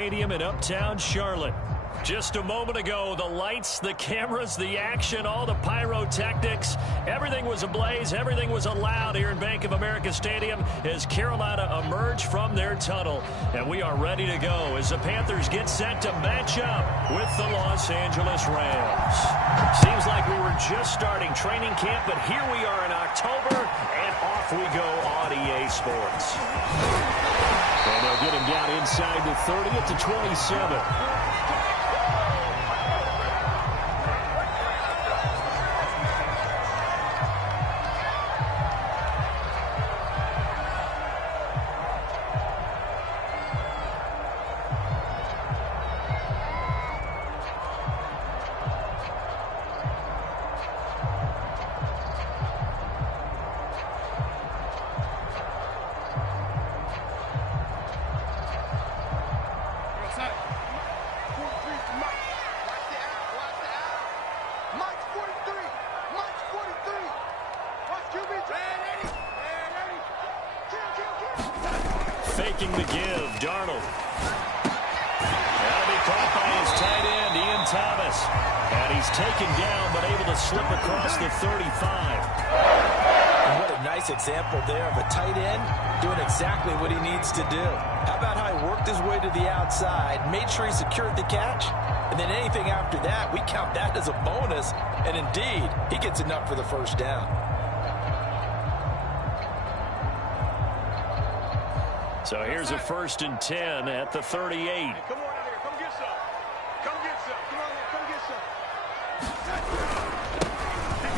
Stadium in uptown Charlotte. Just a moment ago, the lights, the cameras, the action, all the pyrotechnics, everything was ablaze, everything was allowed here in Bank of America Stadium as Carolina emerged from their tunnel. And we are ready to go as the Panthers get set to match up with the Los Angeles Rams. Seems like we were just starting training camp, but here we are in October, and off we go on EA Sports. And they'll get him down inside the 30 at the 27. Faking the give, Darnold. That'll be caught by his tight end, Ian Thomas. And he's taken down, but able to slip across the 35. And what a nice example there of a tight end doing exactly what he needs to do. How about how he worked his way to the outside, made sure he secured the catch, and then anything after that, we count that as a bonus. And indeed, he gets enough for the first down. So here's a 1st and 10 at the 38. Hey, come on out here. Come get some. Come get some. Come on here. Come get some.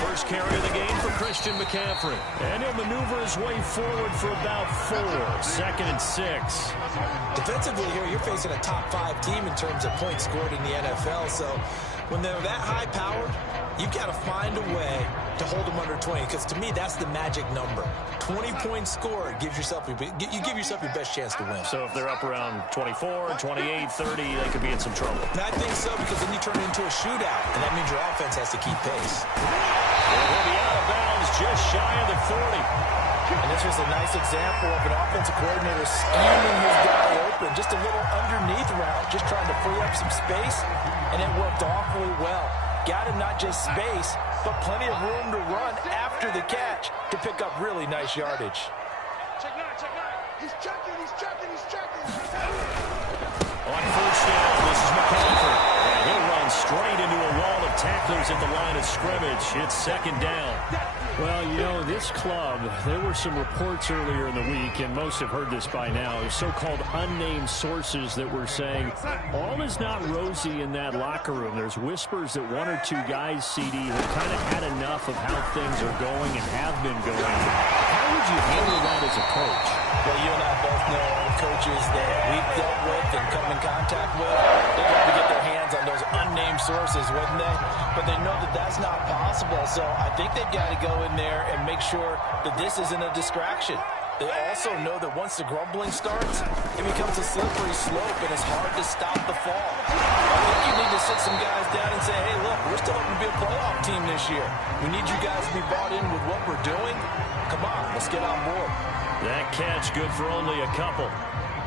First carry of the game for Christian McCaffrey. And he'll maneuver his way forward for about 4. 2nd and 6. Defensively here, you're facing a top 5 team in terms of points scored in the NFL. So when they're that high powered, you've got to find a way to hold them under 20, because to me, that's the magic number. 20 points scored gives yourself you give yourself your best chance to win. So if they're up around 24, 28, 30, they could be in some trouble. And I think so, because then you turn it into a shootout, and that means your offense has to keep pace. He'll be out of bounds just shy of the 40. And this was a nice example of an offensive coordinator scheming his guy open, just a little underneath route, just trying to free up some space, and it worked awfully well. Got him not just space, but plenty of room to run after the catch to pick up really nice yardage. Check 9, check 9. He's checking, he's checking, he's checking. On 1st down, this is McCaffrey. And he'll run straight into a wall of tacklers at the line of scrimmage. It's 2nd down. Well, you know, this club, there were some reports earlier in the week, and most have heard this by now, so-called unnamed sources that were saying all is not rosy in that locker room. There's whispers that 1 or 2 guys, CD, have kind of had enough of how things are going and have been going. How would you handle that as a coach? Well, you and I both know all the coaches that we've dealt with and come in contact with. They'd love to get their hands on those unnamed sources, wouldn't they? But they know that that's not possible, so I think they've got to go in there and make sure that this isn't a distraction. They also know that once the grumbling starts, it becomes a slippery slope, and it's hard to stop the fall. I think you need to sit some guys down and say, hey, look, we're still hoping to be a playoff team this year. We need you guys to be bought in with what we're doing. Come on, let's get on board. That catch good for only a couple.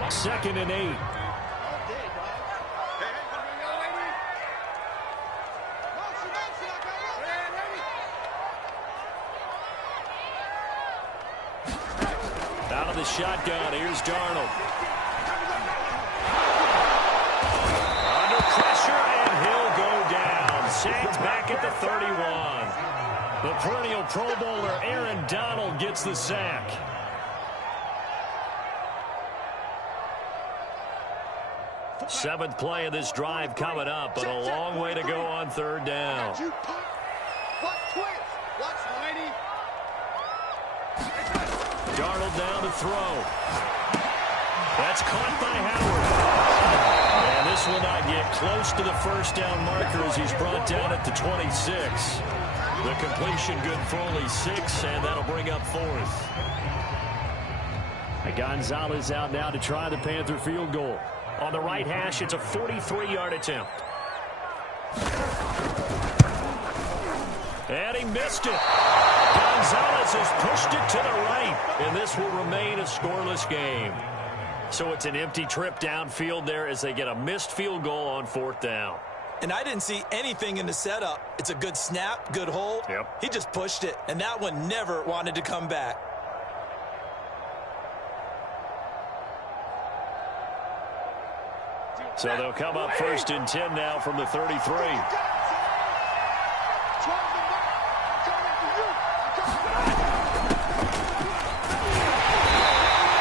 2nd and 8. Out of the shotgun, here's Darnold. Under pressure, and he'll go down. Sacked back at the 31. The perennial Pro Bowler, Aaron Donald, gets the sack. Seventh play of this drive coming up, but a long way to go on 3rd down. Darnold down to throw. That's caught by Howard. And this will not get close to the 1st down marker as he's brought down at the 26. The completion good for only 6, and that'll bring up 4th. Gonzalez out now to try the Panther field goal. On the right hash, it's a 43-yard attempt. And he missed it. Gonzalez has pushed it to the right, and this will remain a scoreless game. So it's an empty trip downfield there as they get a missed field goal on 4th down. And I didn't see anything in the setup. It's a good snap, good hold. Yep. He just pushed it, and that one never wanted to come back. So they'll come up 1st and 10 now from the 33.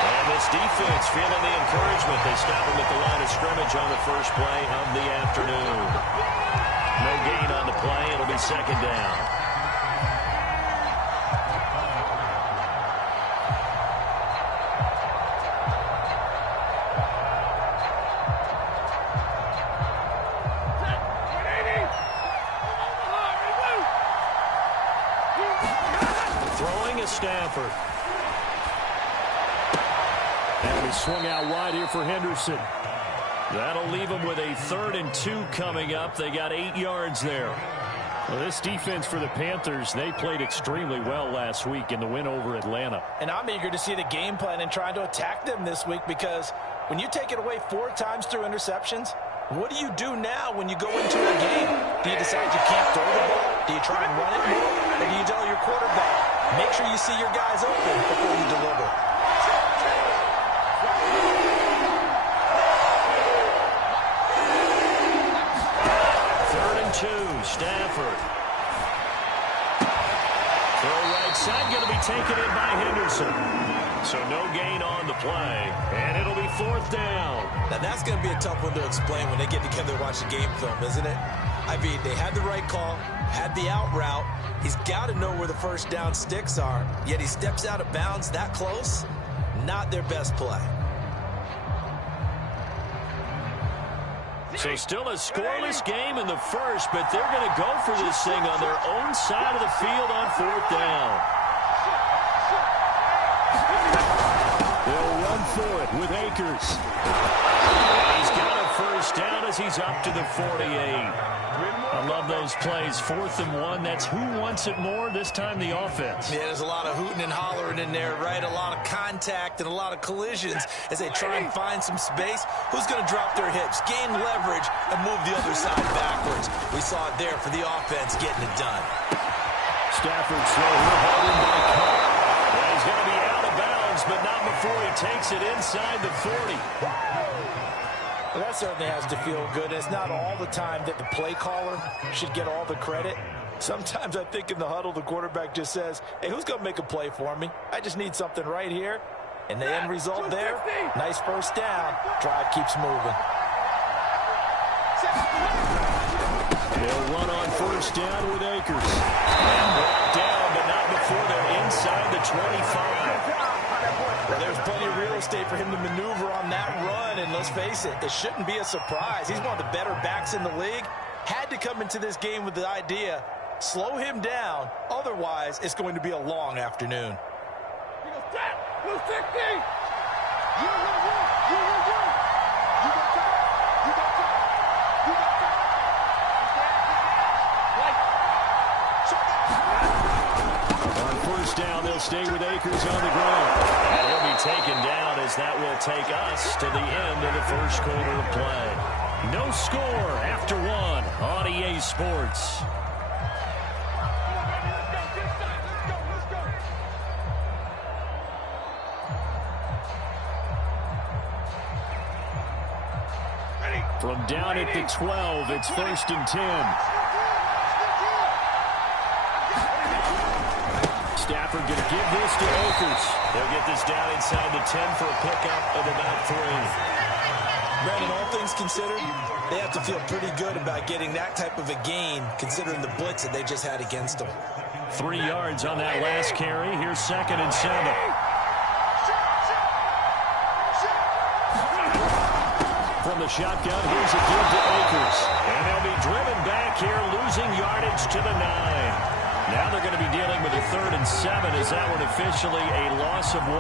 And this defense feeling the encouragement. They stop him at the line of scrimmage on the first play of the afternoon. No gain on the play. It'll be 2nd down. Stafford. And he swung out wide here for Henderson. That'll leave him with a 3rd and 2 coming up. They got 8 yards there. Well, this defense for the Panthers, they played extremely well last week in the win over Atlanta. And I'm eager to see the game plan and trying to attack them this week, because when you take it away 4 times through interceptions, what do you do now when you go into a game? Do you decide you can't throw the ball? Do you try and run it more? Or do you tell your quarterback, make sure you see your guys open before you deliver? Third and 2, Stafford. Throw right side, going to be taken in by Henderson. So no gain on the play, and it'll be 4th down. Now that's going to be a tough one to explain when they get together and watch the game film, isn't it? I mean, they had the right call, had the out route. He's got to know where the first down sticks are, yet he steps out of bounds that close. Not their best play. So still a scoreless game in the first, but they're going to go for this thing on their own side of the field on 4th down. They'll run for it with Akers. He's got a first down as he's up to the 48. I love those plays. 4th and 1. That's who wants it more, this time the offense. Yeah, there's a lot of hooting and hollering in there, right? A lot of contact and a lot of collisions as they try and find some space. Who's going to drop their hips, gain leverage, and move the other side backwards? We saw it there for the offense getting it done. Stafford slow here, holding by Cup. Well, he's going to be out of bounds, but not before he takes it inside the 40. Well, that certainly has to feel good. It's not all the time that the play caller should get all the credit. Sometimes I think in the huddle, the quarterback just says, hey, who's going to make a play for me? I just need something right here. And the end result there, nice first down. Drive keeps moving. They'll run on first down with Akers. And brought down, but not before they're inside the 25. Well, there's plenty of real estate for him to maneuver on that run, and let's face it, it shouldn't be a surprise. He's one of the better backs in the league. Had to come into this game with the idea, slow him down, otherwise it's going to be a long afternoon. On first down, they'll stay with Akers on the ground. And he'll be taken down as that will take us to the end of the first quarter of play. No score after 1 on EA Sports. From down at the 12, it's 1st and 10. Stafford going to give this to Akers. They'll get this down inside the 10 for a pickup of about 3. Brandon, all things considered, they have to feel pretty good about getting that type of a gain, considering the blitz that they just had against them. 3 yards on that last carry. Here's 2nd and 7. From the shotgun, here's a give to Akers. And they'll be driven back here, losing yardage to the 9. Now they're going to be dealing with a 3rd and 7 as that one officially a loss of 1.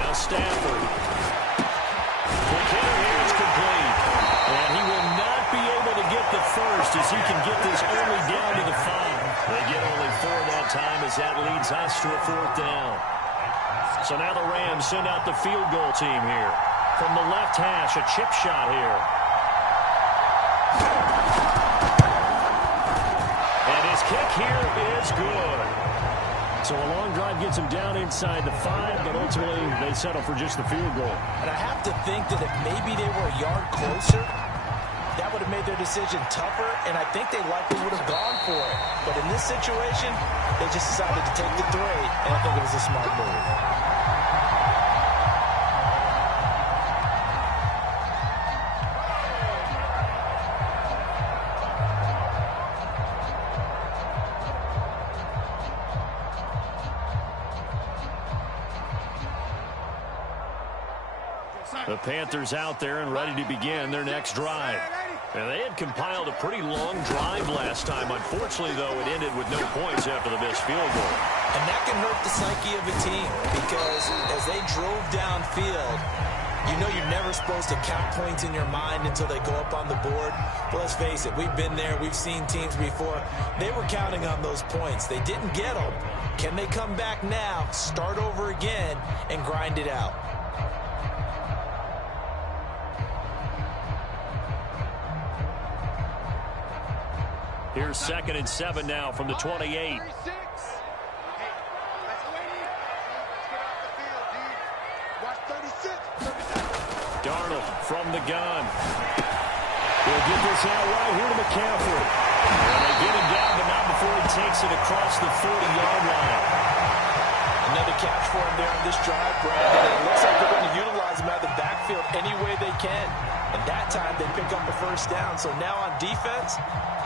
Now Stafford. Quick hitter here is complete. And he will not be able to get the first as that leads us to a 4th down. So now the Rams send out the field goal team here. From the left hash, a chip shot here. And his kick here is good. So a long drive gets him down inside the 5, but ultimately they settle for just the field goal. And I have to think that if maybe they were a yard closer, that would have made their decision tougher, and I think they likely would have gone for it. But in this situation, they just decided to take the 3, and I think it was a smart move. The Panthers out there and ready to begin their next drive. And they had compiled a pretty long drive last time. Unfortunately, though, it ended with no points after the missed field goal. And that can hurt the psyche of a team because as they drove downfield, you know you're never supposed to count points in your mind until they go up on the board. But let's face it, we've been there. We've seen teams before. They were counting on those points. They didn't get them. Can they come back now, start over again, and grind it out? Here's 2nd and 7 now from the 28. Darnold from the gun. He'll get this out right here to McCaffrey. And they get him down, but not before he takes it across the 40-yard line. Another catch for him there on this drive, Brandon. And it looks like they're going to utilize him out of the backfield any way they can. And that time they pick up a 1st down. So now on defense,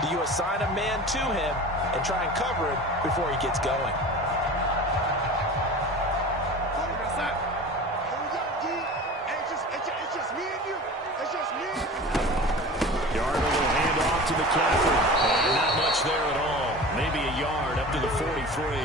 do you assign a man to him and try and cover him before he gets going? Darnold will hand off to McCaffrey. And not much there at all. Maybe a yard up to the 43.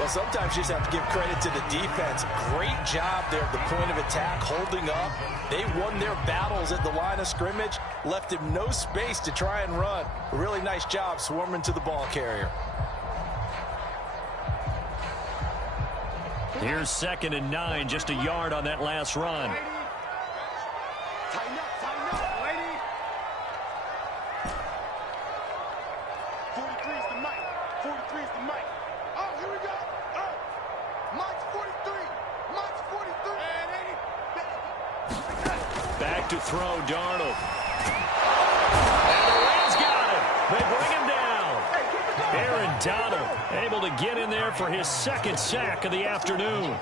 Well, sometimes you just have to give credit to the defense. Great job there at the point of attack, holding up. They won their battles at the line of scrimmage, left him no space to try and run. A really nice job swarming to the ball carrier. Here's 2nd and 9, just a yard on that last run. Tighten up, lady. 43 is the mic. 43 is the mic. Oh, here we go. Mike's 43. Mike's 43. Back to throw, Darnold. And the Rams got him. They bring him down. Aaron Donald able to get in there for his 2nd sack of the afternoon.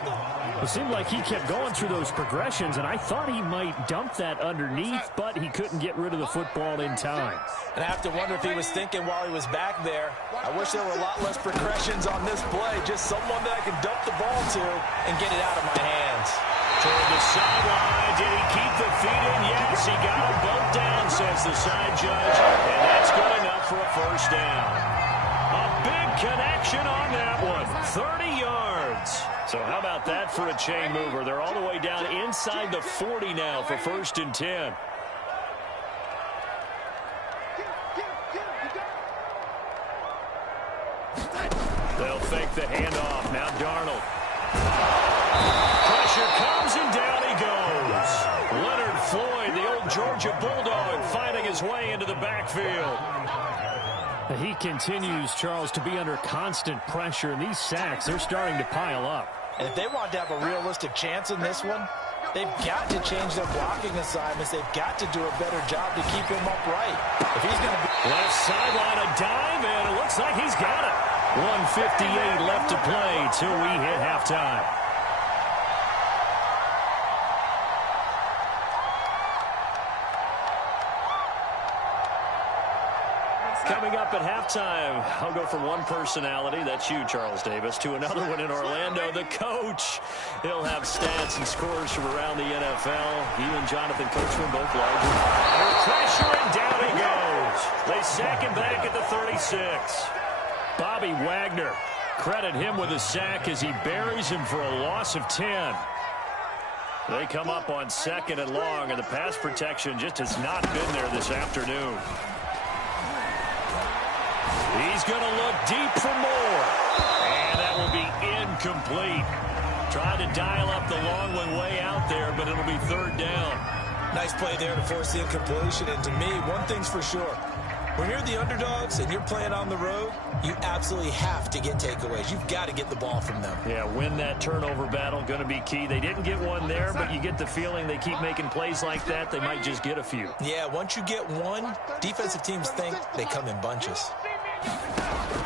It seemed like he kept going through those progressions, and I thought he might dump that underneath, but he couldn't get rid of the football in time. And I have to wonder if he was thinking while he was back there, I wish there were a lot less progressions on this play, just someone that I can dump the ball to and get it out of my hands. Toward the sideline, did he keep the feet in? Yes, he got them both down, says the side judge, and that's good enough for a 1st down. A big connection on that one, 30 yards. So how about that for a chain mover? They're all the way down inside the 40 now for 1st and 10. They'll fake the handoff. Now Darnold. Pressure comes and down he goes. Leonard Floyd, the old Georgia Bulldog, finding his way into the backfield. He continues, Charles, to be under constant pressure, and these sacks, they're starting to pile up. And if they want to have a realistic chance in this one, they've got to change their blocking assignments. They've got to do a better job to keep him upright. If he's going to be left sideline, a dime, and it looks like he's got it. 1:58 left to play till we hit halftime. Coming up at halftime, I'll go from one personality, that's you, Charles Davis, to another one in Orlando, the coach. He'll have stats and scores from around the NFL. He and Jonathan Coachman both larger. Pressure, and down he goes. They sack him back at the 36. Bobby Wagner, credit him with a sack as he buries him for a loss of 10. They come up on 2nd and long, and the pass protection just has not been there this afternoon. He's going to look deep for more. And that will be incomplete. Trying to dial up the long one way out there, but it'll be third down. Nice play there to force the incompletion. And to me, one thing's for sure. When you're the underdogs and you're playing on the road, you absolutely have to get takeaways. You've got to get the ball from them. Yeah, win that turnover battle, going to be key. They didn't get one there, but you get the feeling they keep making plays like that, they might just get a few. Yeah, once you get one, defensive teams think they come in bunches.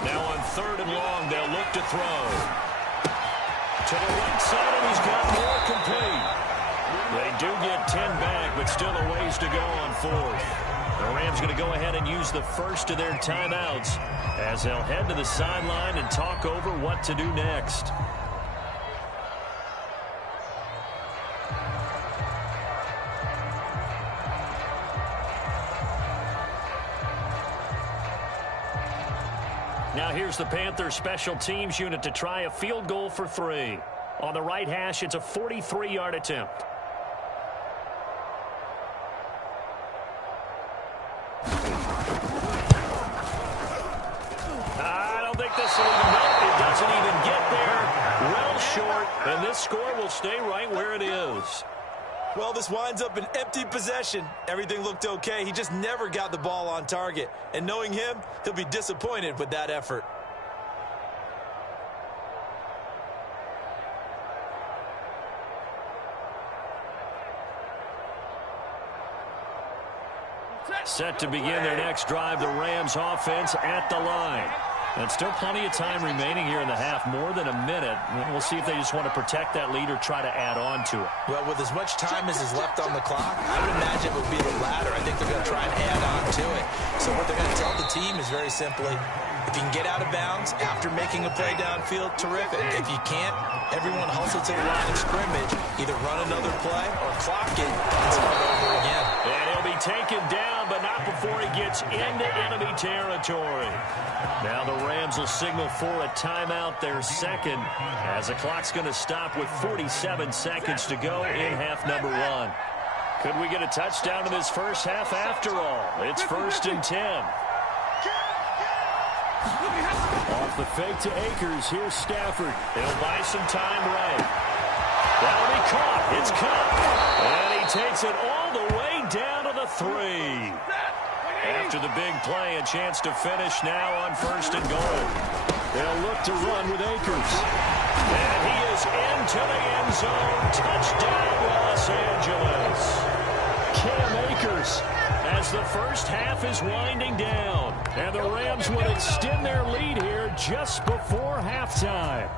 Now on third and long, they'll look to throw. To the right side, and he's got more complete. They do get 10 back, but still a ways to go on fourth. The Rams going to go ahead and use the first of their timeouts as they'll head to the sideline and talk over what to do next. Now here's the Panthers special teams unit to try a field goal for 3. On the right hash, it's a 43-yard attempt. It doesn't even get there. Well short, and this score will stay right where it is. Well, this winds up an empty possession. Everything looked okay. He just never got the ball on target. And knowing him, he'll be disappointed with that effort. Set to begin their next drive, the Rams offense at the line. And still plenty of time remaining here in the half, more than a minute. We'll see if they just want to protect that lead or try to add on to it. Well, with as much time as is left on the clock, I would imagine it would be the latter. I think they're going to try and add on to it. So what they're going to tell the team is very simply, if you can get out of bounds after making a play downfield, terrific. If you can't, everyone hustle to the line of scrimmage, either run another play or clock it and start over again. And he'll be taken down, but not before he gets into enemy territory. Now the Rams will signal for a timeout, their second, as the clock's going to stop with 47 seconds to go in half number 1. Could we get a touchdown in this first half after all? It's 1st and 10. Off the fake to Akers. Here's Stafford. He'll buy some time right. That'll be caught. It's caught. And he takes it all the way down to the 3. After the big play, a chance to finish now on 1st and goal. They'll look to run with Akers. And he is into the end zone. Touchdown, Los Angeles. Cam Akers, as the first half is winding down. And the Rams will extend their lead here just before halftime.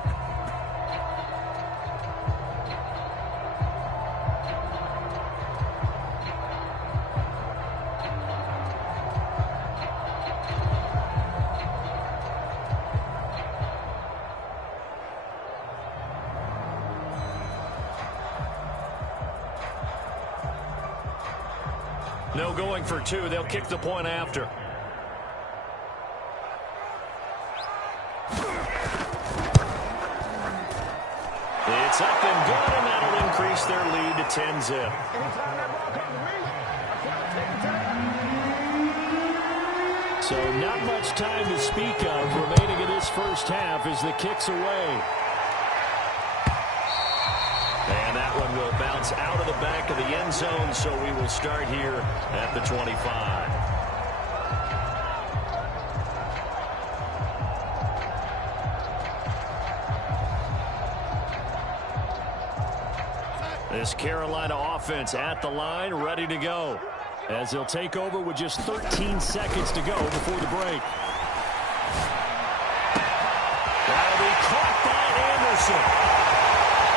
No going for 2. They'll kick the point after. It's up and good, and that'll increase their lead to 10-zip. So not much time to speak of remaining in this first half as the kick's away. And that one will bounce out of the back of the end zone, so we will start here at the 25. This Carolina offense at the line, ready to go, as they'll take over with just 13 seconds to go before the break. That'll be caught by Anderson.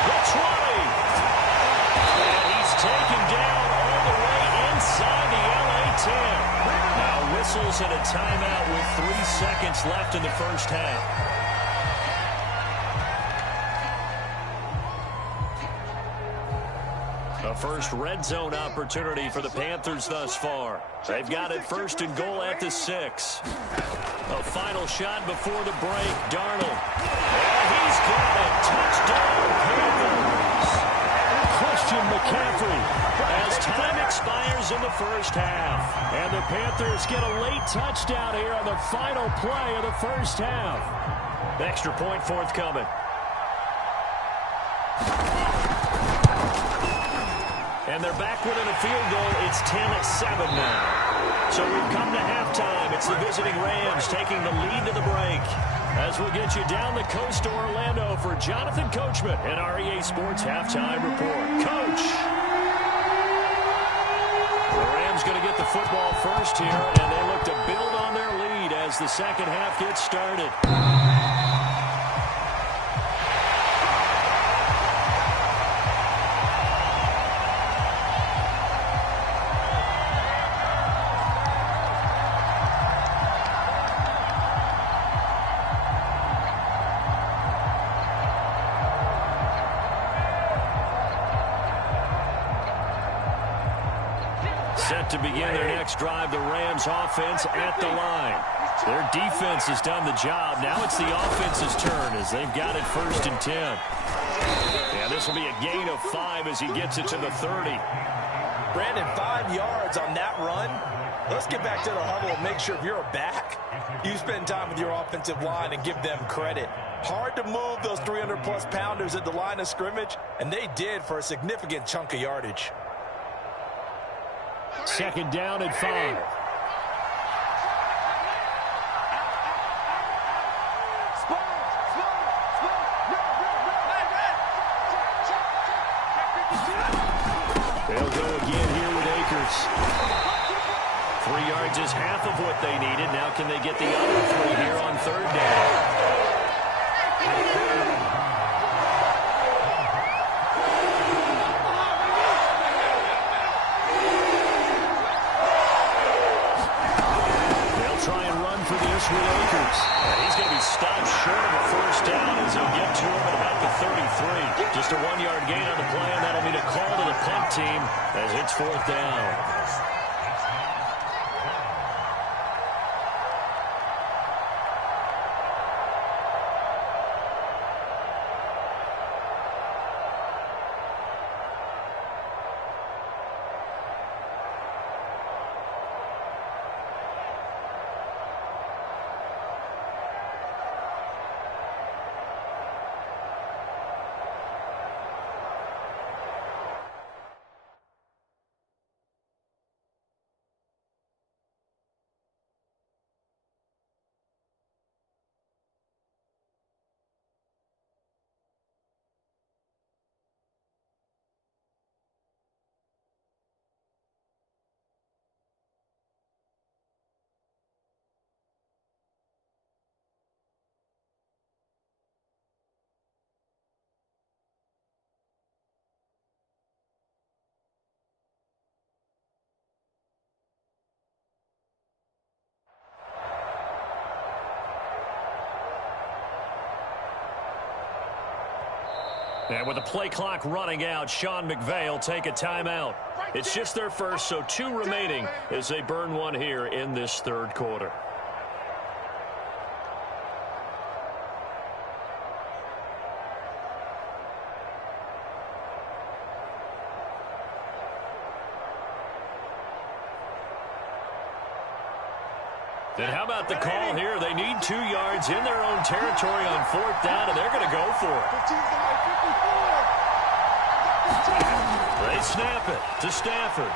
The 20. And he's taken down all the way inside the LA 10. Now whistles and a timeout with 3 seconds left in the first half. A first red zone opportunity for the Panthers thus far. They've got it 1st and goal at the 6. A final shot before the break. Darnold. And he's got it. Touchdown, Panthers. Christian McCaffrey. As time expires in the first half. And the Panthers get a late touchdown here on the final play of the first half. Extra point forthcoming. And they're back within a field goal. It's 10-7 now. So we've come to halftime. It's the visiting Rams taking the lead to the break. As we'll get you down the coast to Orlando for Jonathan Coachman and our EA Sports Halftime Report. Coach! The Rams going to get the football first here, and they look to build on their lead as the second half gets started. Set to begin their next drive, the Rams offense at the line. Their defense has done the job. Now it's the offense's turn as they've got it 1st and 10. Yeah, this will be a gain of 5 as he gets it to the 30. Brandon, 5 yards on that run. Let's get back to the huddle and make sure if you're a back, you spend time with your offensive line and give them credit. Hard to move those 300-plus pounders at the line of scrimmage, and they did for a significant chunk of yardage. 2nd down and 5. They'll go again here with Akers. 3 yards is half of what they needed. Now can they get the other 3 here on 3rd down? With Akers. And he's going to be stopped short of a 1st down as he'll get to him at about the 33. Just a 1-yard gain on the play, and that'll be a call to the punt team as it's 4th down. And with the play clock running out, Sean McVay will take a timeout. It's just their first, so 2 remaining as they burn one here in this 3rd quarter. Then how about the call here? They need 2 yards in their own territory on 4th down, and they're going to go for it. They snap it to Stafford.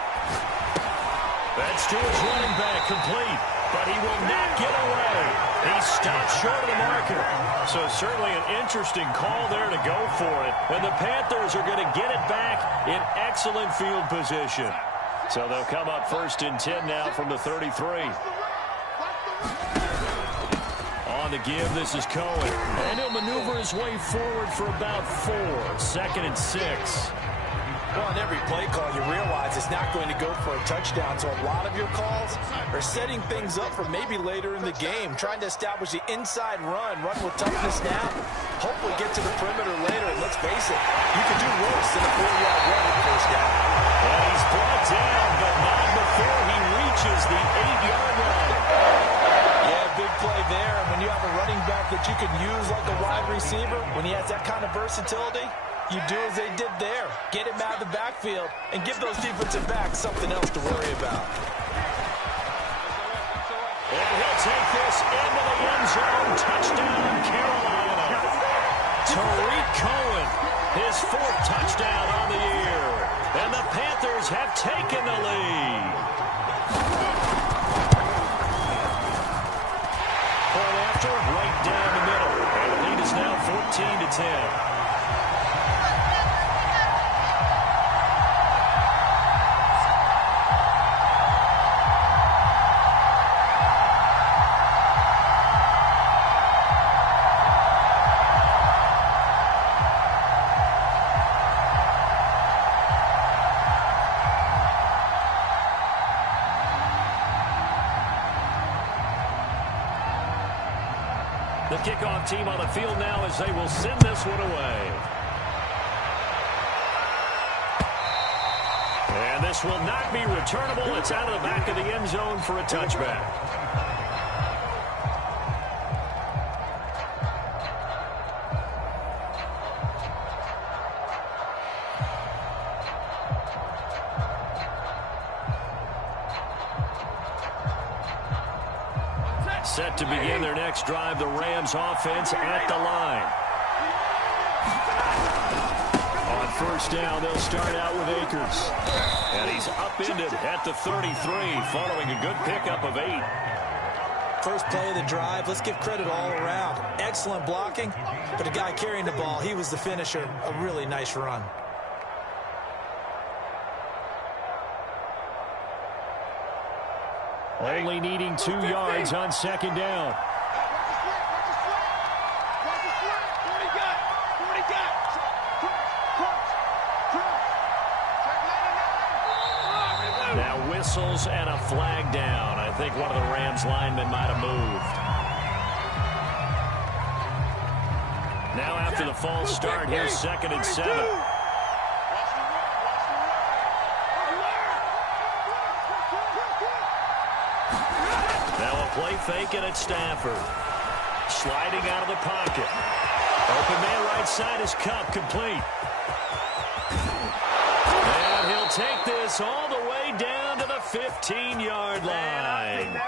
That's to his running back, complete, but he will not get away. He stopped short of the marker. So certainly an interesting call there to go for it. And the Panthers are going to get it back in excellent field position. So they'll come up 1st and 10 now from the 33. On the give, this is Cohen. And he'll maneuver his way forward for about 4. 2nd and 6. Well, on every play call, you realize it's not going to go for a touchdown. So a lot of your calls are setting things up for maybe later in the game, trying to establish the inside run with toughness now, hopefully get to the perimeter later. And let's face it, you can do worse than a 4-yard run at 1st down. And he's brought down, but not before he reaches the 8-yard line. Yeah, big play there. And when you have a running back that you can use like a wide receiver, when he has that kind of versatility, You do as they did there. Get him out of the backfield and give those defensive backs something else to worry about. And he'll take this into the end zone. Touchdown, Carolina. Tariq Cohen, his 4th touchdown on the year. And the Panthers have taken the lead. Point after, right down the middle. And the lead is now 14-10. The kickoff team on the field now as they will send this one away. And this will not be returnable. It's out of the back of the end zone for a touchback. Set to begin their next drive, the Rams offense at the line. On first down, they'll start out with Akers. And he's upended at the 33, following a good pickup of 8. First play of the drive, let's give credit all around. Excellent blocking, but the guy carrying the ball, he was the finisher. A really nice run. Only needing 2 yards on second down. Now whistles and a flag down. I think one of the Rams linemen might have moved. Now after the false start, here's 2nd and 7. Play fake and it's Stafford. Sliding out of the pocket. Open man right side is Cup, complete. And he'll take this all the way down to the 15-yard line.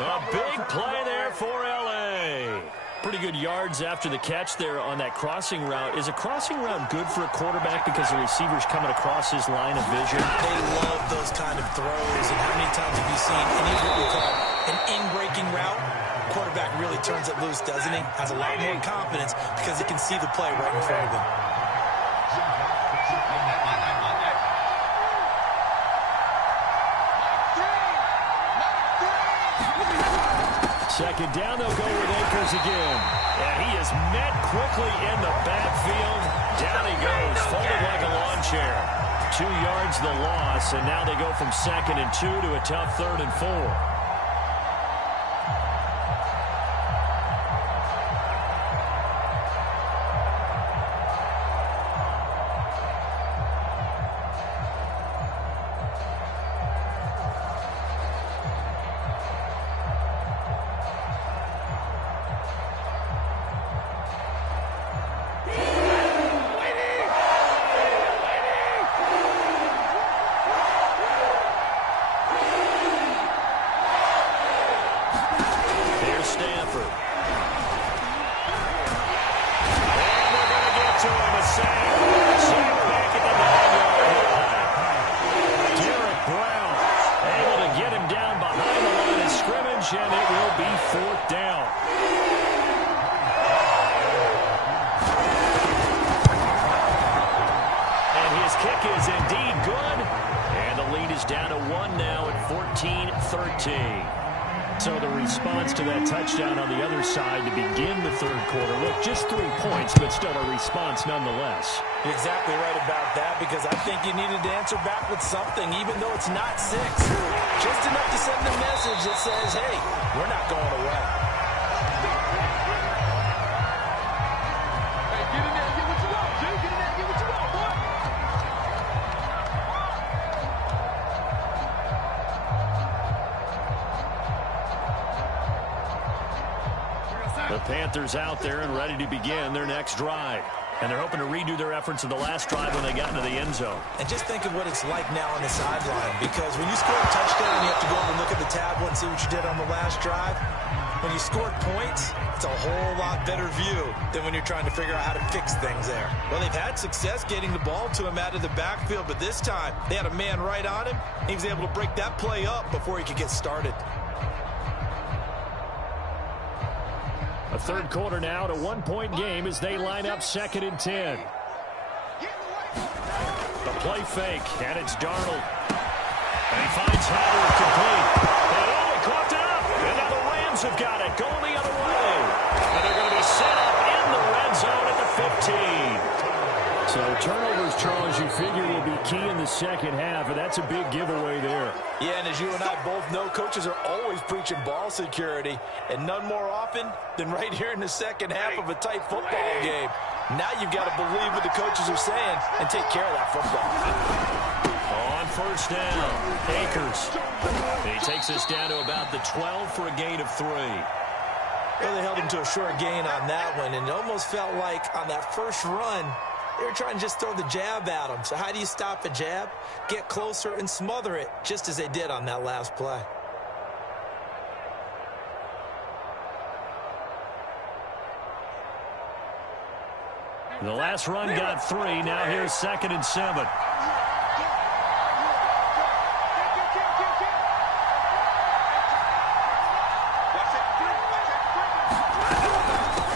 A big play there for L.A. Pretty good yards after the catch there on that crossing route. Is a crossing route good for a quarterback because the receiver's coming across his line of vision? They love those kind of throws. And how many times have you seen any of what we call an in-breaking route? Quarterback really turns it loose, doesn't he? Has a lot more confidence because he can see the play right in front of him. Second down, they'll go with Akers again. And he is met quickly in the backfield. Down he goes, folded like a lawn chair. 2 yards the loss, and now they go from 2nd and 2 to a tough 3rd and 4. And it will be 4th down. And his kick is indeed good. And the lead is down to 1 now at 14-13. So the response to that touchdown on the other side to begin the 3rd quarter. Look, just 3 points, but still a response nonetheless. You're exactly right about that, because I think you needed to answer back with something, even though it's not 6. Just enough to send a message that says, hey, we're not going away. Hey, get in there and get what you want, G. Get in there and get what you want, boy. The Panthers out there and ready to begin their next drive. And they're hoping to redo their efforts in the last drive when they got into the end zone. And just think of what it's like now on the sideline, because when you score a touchdown, you have to go over and look at the tablet and see what you did on the last drive. When you scored points, it's a whole lot better view than when you're trying to figure out how to fix things there. Well, they've had success getting the ball to him out of the backfield, but this time they had a man right on him. He was able to break that play up before he could get started. A third quarter now to 1-point game as they line up 2nd and 10. The play fake, and it's Darnold. And he finds Howard complete. And he caught it up. And now the Rams have got it, going the other way. And they're going to be set up in the red zone at the 15. So turnovers, Charles, you figure will be key in the second half, and that's a big giveaway there. Yeah, and as you and I both know, coaches are always preaching ball security, and none more often than right here in the second half of a tight football game. Now you've got to believe what the coaches are saying and take care of that football. On first down, Akers. And he takes us down to about the 12 for a gain of 3. Well, they held him to a short gain on that one, and it almost felt like on that first run, they were trying to just throw the jab at him. So how do you stop a jab? Get closer and smother it, just as they did on that last play. The last run got 3. Now here's 2nd and 7.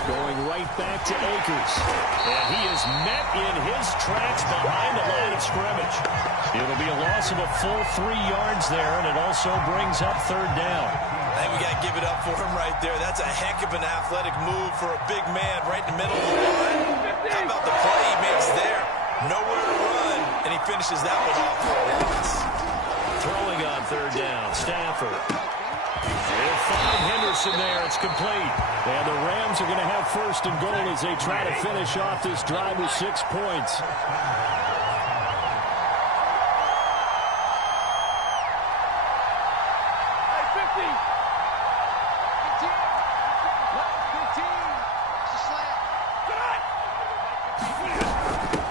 Going right back to Akers. And he is met in his tracks behind the line of scrimmage. It'll be a loss of a full 3 yards there, and it also brings up 3rd down. I think we got to give it up for him right there. That's a heck of an athletic move for a big man right in the middle of the line. How about the play he makes there? Nowhere to run, and he finishes that one off for a loss. Throwing on 3rd down, Stafford. They'll find Henderson there. It's complete. And the Rams are going to have 1st and goal as they try to finish off this drive with 6 points.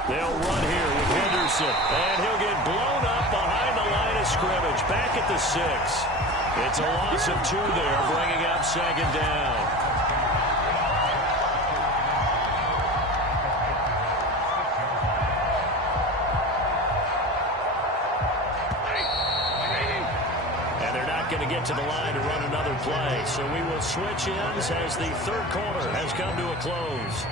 They'll run here with Henderson, and he'll get blown up behind the line of scrimmage, back at the 6. It's a loss of 2 there, bringing up 2nd down. And they're not going to get to the line to run another play, so we will switch ends as the 3rd quarter has come to a close.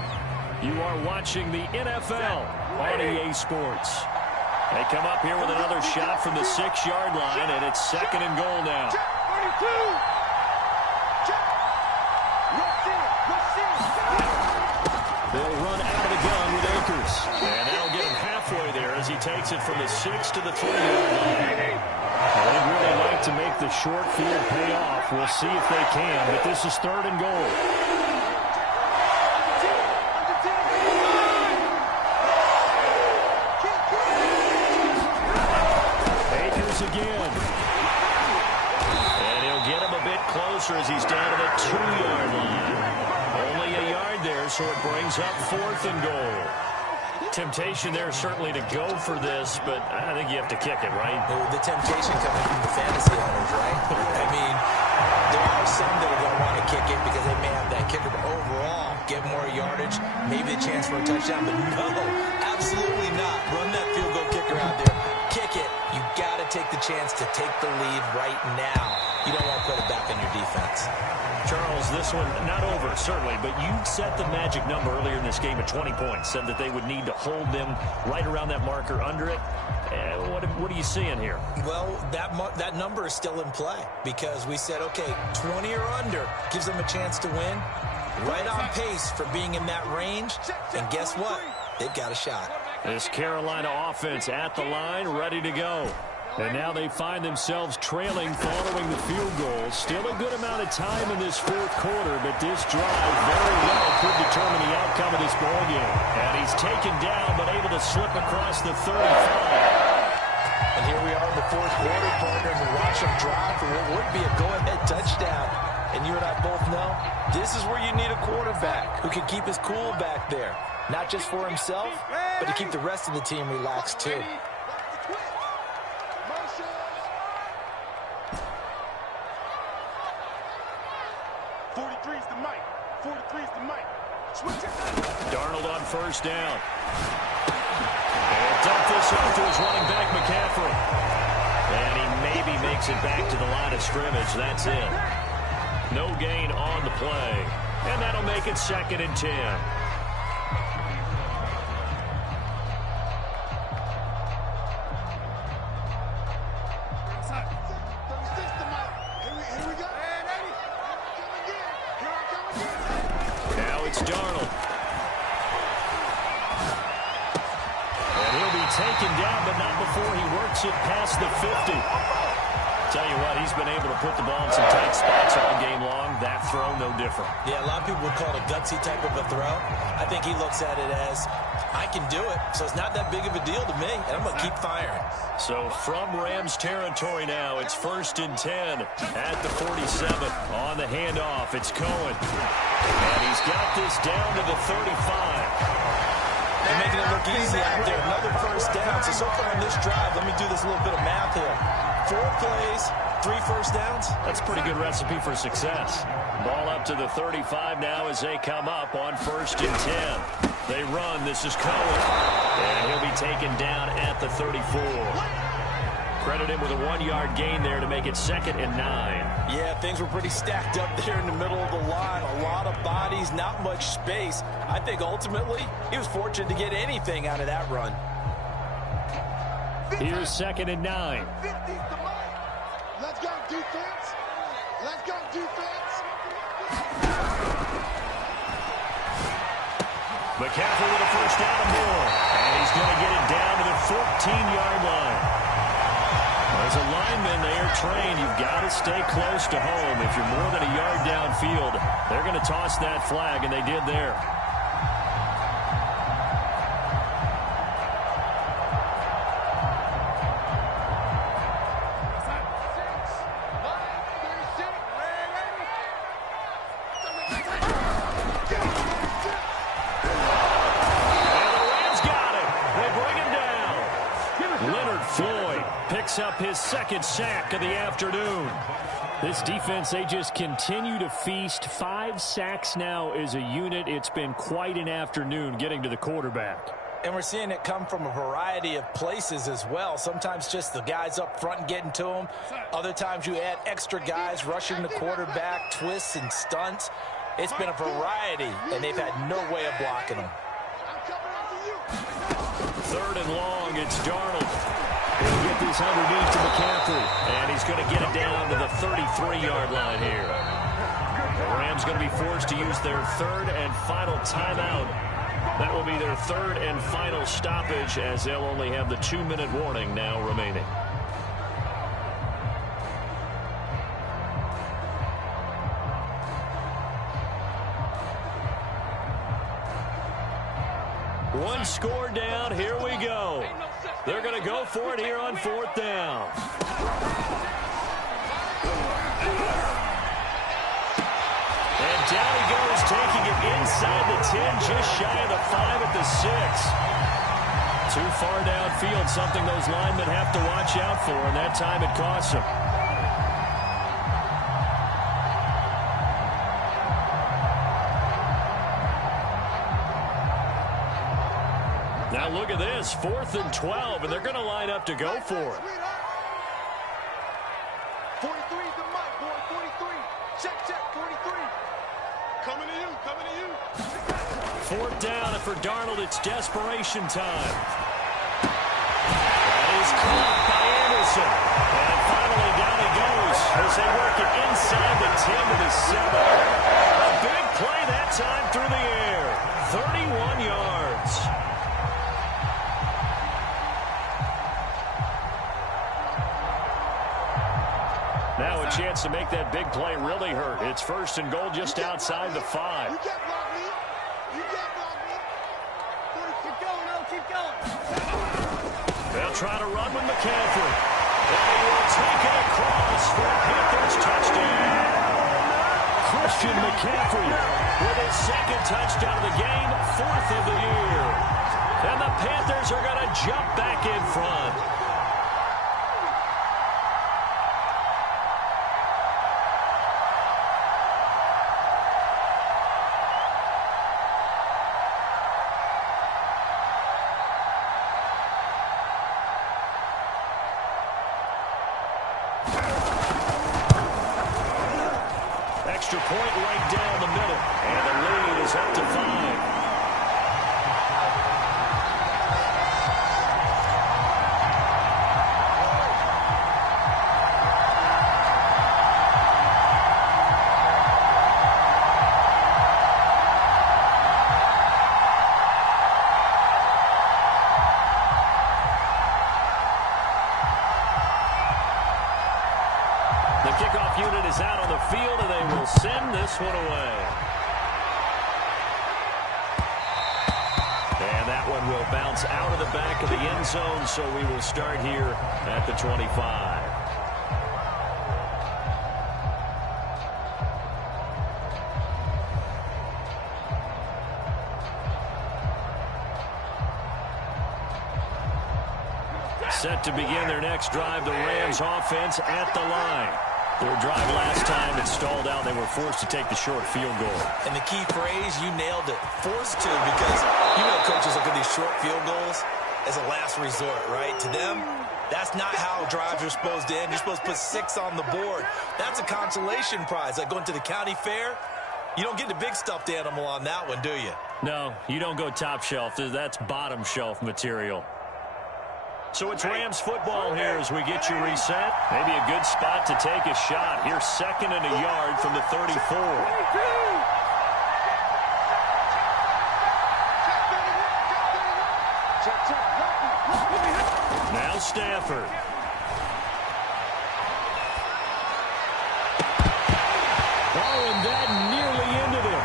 You are watching the NFL on EA Sports. They come up here with another shot from the 6-yard line, and it's 2nd and goal now. They'll run out of the gun with Akers. And that'll get him halfway there as he takes it from the 6 to the 3-yard line. Well, they'd really like to make the short field pay off. We'll see if they can, but this is 3rd and goal. Again. And he'll get him a bit closer as he's down to the 2-yard line. Only a yard there, so it brings up 4th and goal. Temptation there certainly to go for this, but I think you have to kick it, right? The temptation coming from the fantasy owners, right? I mean, there are some that are going to want to kick it because they may have that kicker, but overall, get more yardage, maybe a chance for a touchdown, but no, absolutely not. Run that field goal kicker out there. Kick it. You got to take the chance to take the lead right now. You don't want to put it back on your defense. Charles, this one not over, certainly, but you set the magic number earlier in this game at 20 points, said that they would need to hold them right around that marker under it. What are you seeing here? Well, that number is still in play because we said, okay, 20 or under gives them a chance to win. Right on pace for being in that range. And guess what? They've got a shot. This Carolina offense at the line, ready to go. And now they find themselves trailing following the field goal. Still a good amount of time in this 4th quarter, but this drive very well could determine the outcome of this ballgame. And he's taken down, but able to slip across the 35. And here we are in the 4th quarter, partner, and we watch them drive for what would be a go-ahead touchdown. And you and I both know this is where you need a quarterback who can keep his cool back there. not just for himself, but to keep the rest of the team relaxed too. 43 is the mic. 43 is the mic. Switch it. Darnold on first down. And dump this off to his running back, McCaffrey. And he maybe makes it back to the line of scrimmage. That's it. No gain on the play. And that'll make it 2nd and 10. Now it's Darnold. And he'll be taken down, but not before he works it past the 50. Tell you what, he's been able to put the ball in some tight spots all game long. That throw, no different. Yeah, a lot of people would call it a gutsy type of a throw. I think he looks at it as, I can do it, so it's not that big of a deal to me, and I'm going to keep firing. So from Rams territory now, it's 1st and 10 at the 47. On the handoff, it's Cohen. And he's got this down to the 35. They're making it look easy out there. Another first down. So far in this drive, let me do this little bit of math here. 4 plays, 3 first downs. That's a pretty good recipe for success. Ball up to the 35 now as they come up on 1st and 10. They run. This is Cohen. And he'll be taken down at the 34. Credit him with a 1-yard gain there to make it 2nd and 9. Yeah, things were pretty stacked up there in the middle of the line. A lot of bodies, not much space. I think ultimately he was fortunate to get anything out of that run. Here's 2nd and 9. Let's go, defense. Let's go, defense. McCaffrey with a first down and more. And he's going to get it down to the 14-yard line. As a lineman, they are trained. You've got to stay close to home. If you're more than a yard downfield, they're going to toss that flag, and they did there. Up his 2nd sack of the afternoon. This defense, they just continue to feast. 5 sacks now as a unit. It's been quite an afternoon getting to the quarterback. And we're seeing it come from a variety of places as well. Sometimes just the guys up front and getting to them. Other times you add extra guys rushing the quarterback, twists and stunts. It's been a variety, and they've had no way of blocking them. 3rd and long, it's Darnold. He'll get this underneath to McCaffrey, and he's going to get it down to the 33-yard line here. The Rams going to be forced to use their 3rd and final timeout. That will be their 3rd and final stoppage, as they'll only have the 2-minute warning now remaining. One score down. Here we go. They're going to go for it here on 4th down. And down he goes, taking it inside the 10, just shy of the 5 at the 6. Too far downfield, something those linemen have to watch out for, and that time it costs them. Now look at this, 4th and 12, and they're going to line up to go for it. 43 is the mic, boy, 43. Check, 43. Coming to you, coming to you. 4th down, and for Darnold, it's desperation time. That is caught by Anderson. And finally down he goes as they work it inside the 10 to the 7. A big play that time through the air. 31 yards. Now a chance to make that big play really hurt. It's 1st and goal just outside the 5. You can't block me. You can't block me. Keep going, no, keep going. They'll try to run with McCaffrey. They will take it across for a Panthers touchdown. Christian McCaffrey with his second touchdown of the game, 4th of the year. And the Panthers are going to jump back in front. Extra point right down the middle. And the lead is up to 5. The kickoff unit is out on the field, and they will send this one away. And that one will bounce out of the back of the end zone, so we will start here at the 25. Set to begin their next drive, the Rams offense at the line. Their drive last time it stalled out. They were forced to take the short field goal. And the key phrase, you nailed it, forced to, because you know coaches look at these short field goals as a last resort, right? To them, that's not how drives are supposed to end. You're supposed to put 6 on the board. That's a consolation prize. Like going to the county fair, you don't get the big stuffed animal on that one, do you? No, you don't go top shelf. That's bottom shelf material. So it's Rams football here as we get you reset. Maybe a good spot to take a shot. Here's 2nd and a yard from the 34. Now Stafford. Oh, and that nearly ended him.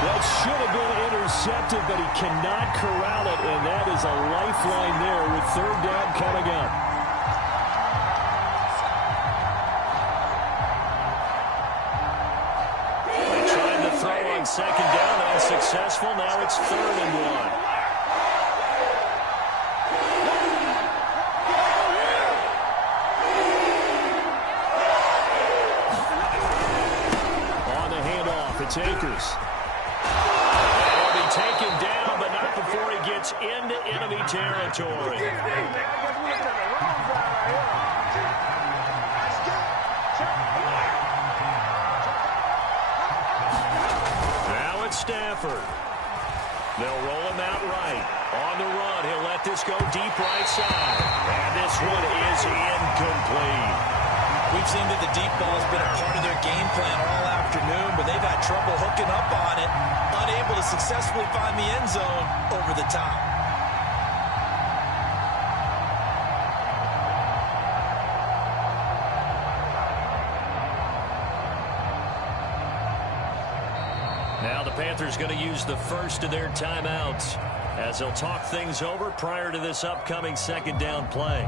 That should have been intercepted, but he cannot corral it, and that is a lifeline there with 3rd down coming up. They tried to throw on 2nd down, unsuccessful. Now it's 3rd and 1. It's Akers. He'll be taken down, but not before he gets into enemy territory. Now it's Stafford. They'll roll him out right. On the run, he'll let this go deep right side. And this one is incomplete. We've seen that the deep ball has been a part of their game plan all afternoon, but they've had trouble hooking up on it, unable to successfully find the end zone over the top. Now the Panthers going to use the first of their timeouts as they'll talk things over prior to this upcoming 2nd down play.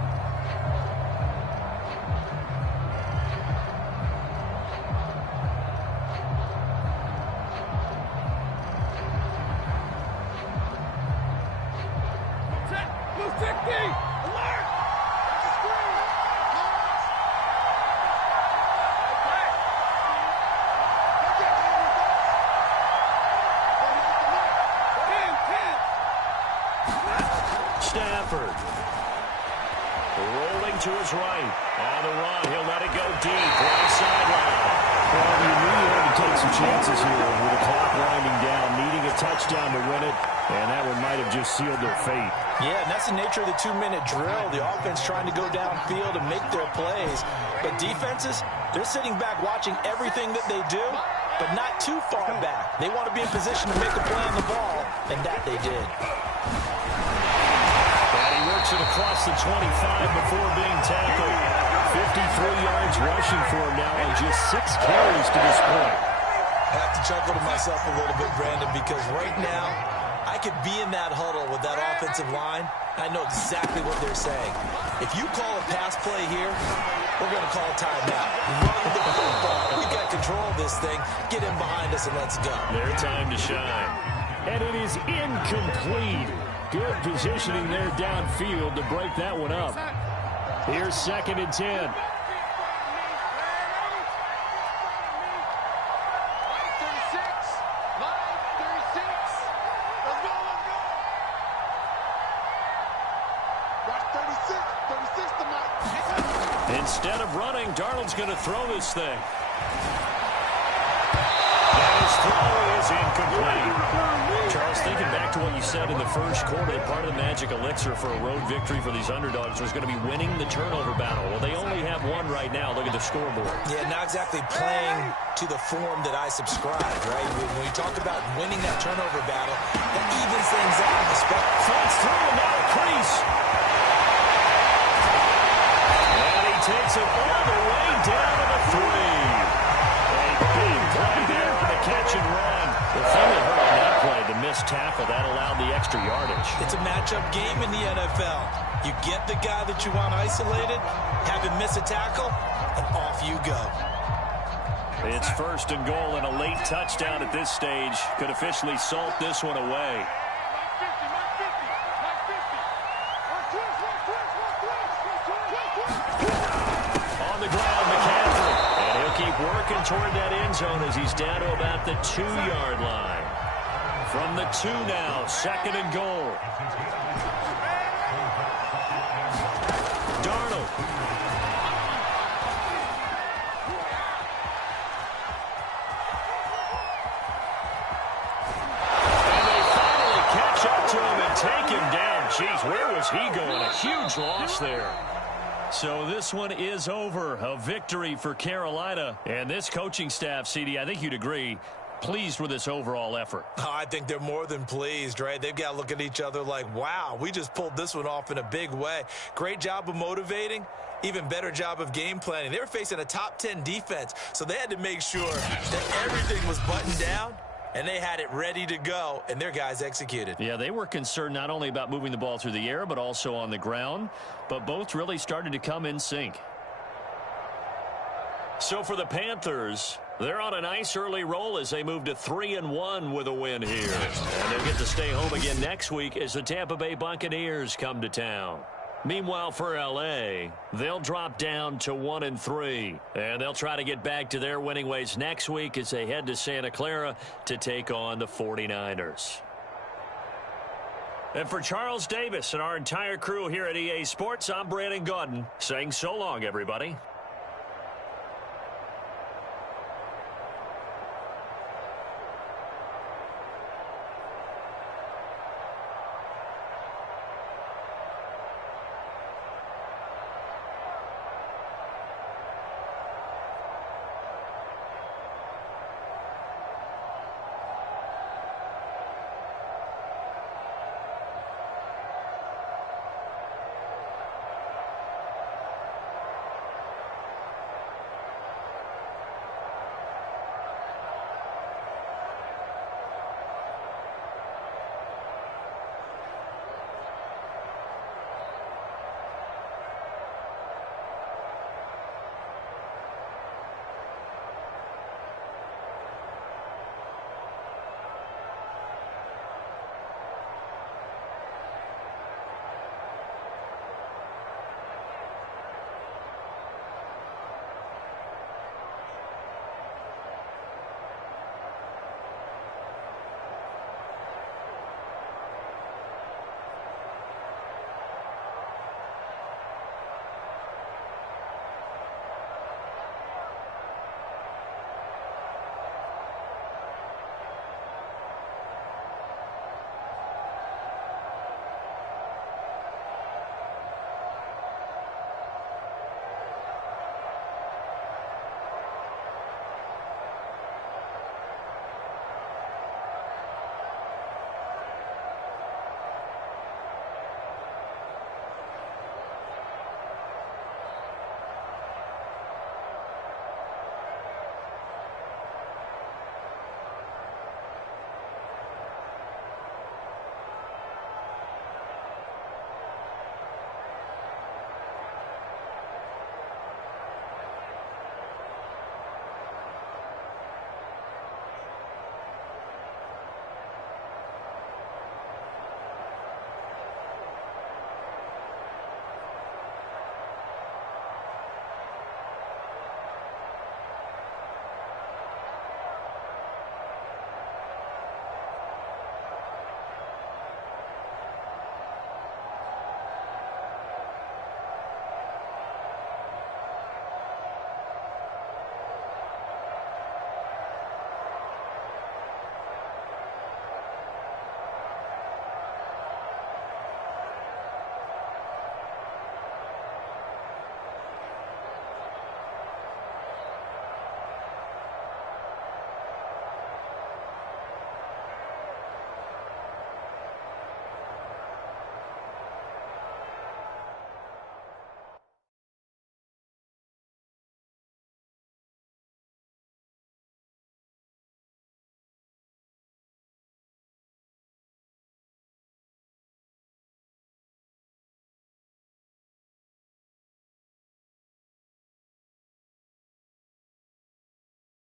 Stafford rolling to his right. On the run, he'll let it go deep. Right sideline. Well, you knew you had to take some chances here with the clock winding down, needing a touchdown to win it, and that one might have just sealed their fate. Yeah, and that's the nature of the 2-minute drill. The offense trying to go downfield and make their plays. But defenses, they're sitting back watching everything that they do, but not too far back. They want to be in position to make a play on the ball, and that they did. And he works it across the 25 before being tackled. 53 yards rushing for him now on just 6 carries to this point. I have to chuckle to myself a little bit, Brandon, because right now I could be in that huddle with that offensive line. I know exactly what they're saying. If you call a pass play here, we're going to call timeout. Run the football. We got control of this thing. Get him behind us and let's go. Their time to shine. And it is incomplete. Good positioning there downfield to break that one up. Here's 2nd and 10. Instead of running, Darnold's going to throw this thing. And his throw is incomplete. Charles, thinking back to what you said in the first quarter, part of the magic elixir for a road victory for these underdogs was going to be winning the turnover battle. Well, they only have one right now. Look at the scoreboard. Yeah, not exactly playing to the form that I subscribe, right? When you talk about winning that turnover battle, that evens things out. Flips through and now a crease. Takes it all the way down to the 3. A big play there on the catch and run. The thing that hurt on that play, the missed tackle, that allowed the extra yardage. It's a matchup game in the NFL. You get the guy that you want isolated, have him miss a tackle, and off you go. It's 1st and goal, and a late touchdown at this stage could officially salt this one away. Working toward that end zone as he's down to about the 2-yard line. From the 2 now, 2nd and goal. Darnold. And they finally catch up to him and take him down. Jeez, where was he going? A huge loss there. So this one is over. A victory for Carolina. And this coaching staff, CD, I think you'd agree, pleased with this overall effort. Oh, I think they're more than pleased, right? They've got to look at each other like, wow, we just pulled this one off in a big way. Great job of motivating. Even better job of game planning. They were facing a top 10 defense, so they had to make sure that everything was buttoned down. And they had it ready to go, and their guys executed. Yeah, they were concerned not only about moving the ball through the air, but also on the ground. But both really started to come in sync. So for the Panthers, they're on a nice early roll as they move to 3-1 with a win here. And they'll get to stay home again next week as the Tampa Bay Buccaneers come to town. Meanwhile, for L.A., they'll drop down to 1-3. And they'll try to get back to their winning ways next week as they head to Santa Clara to take on the 49ers. And for Charles Davis and our entire crew here at EA Sports, I'm Brandon Gaudin saying so long, everybody.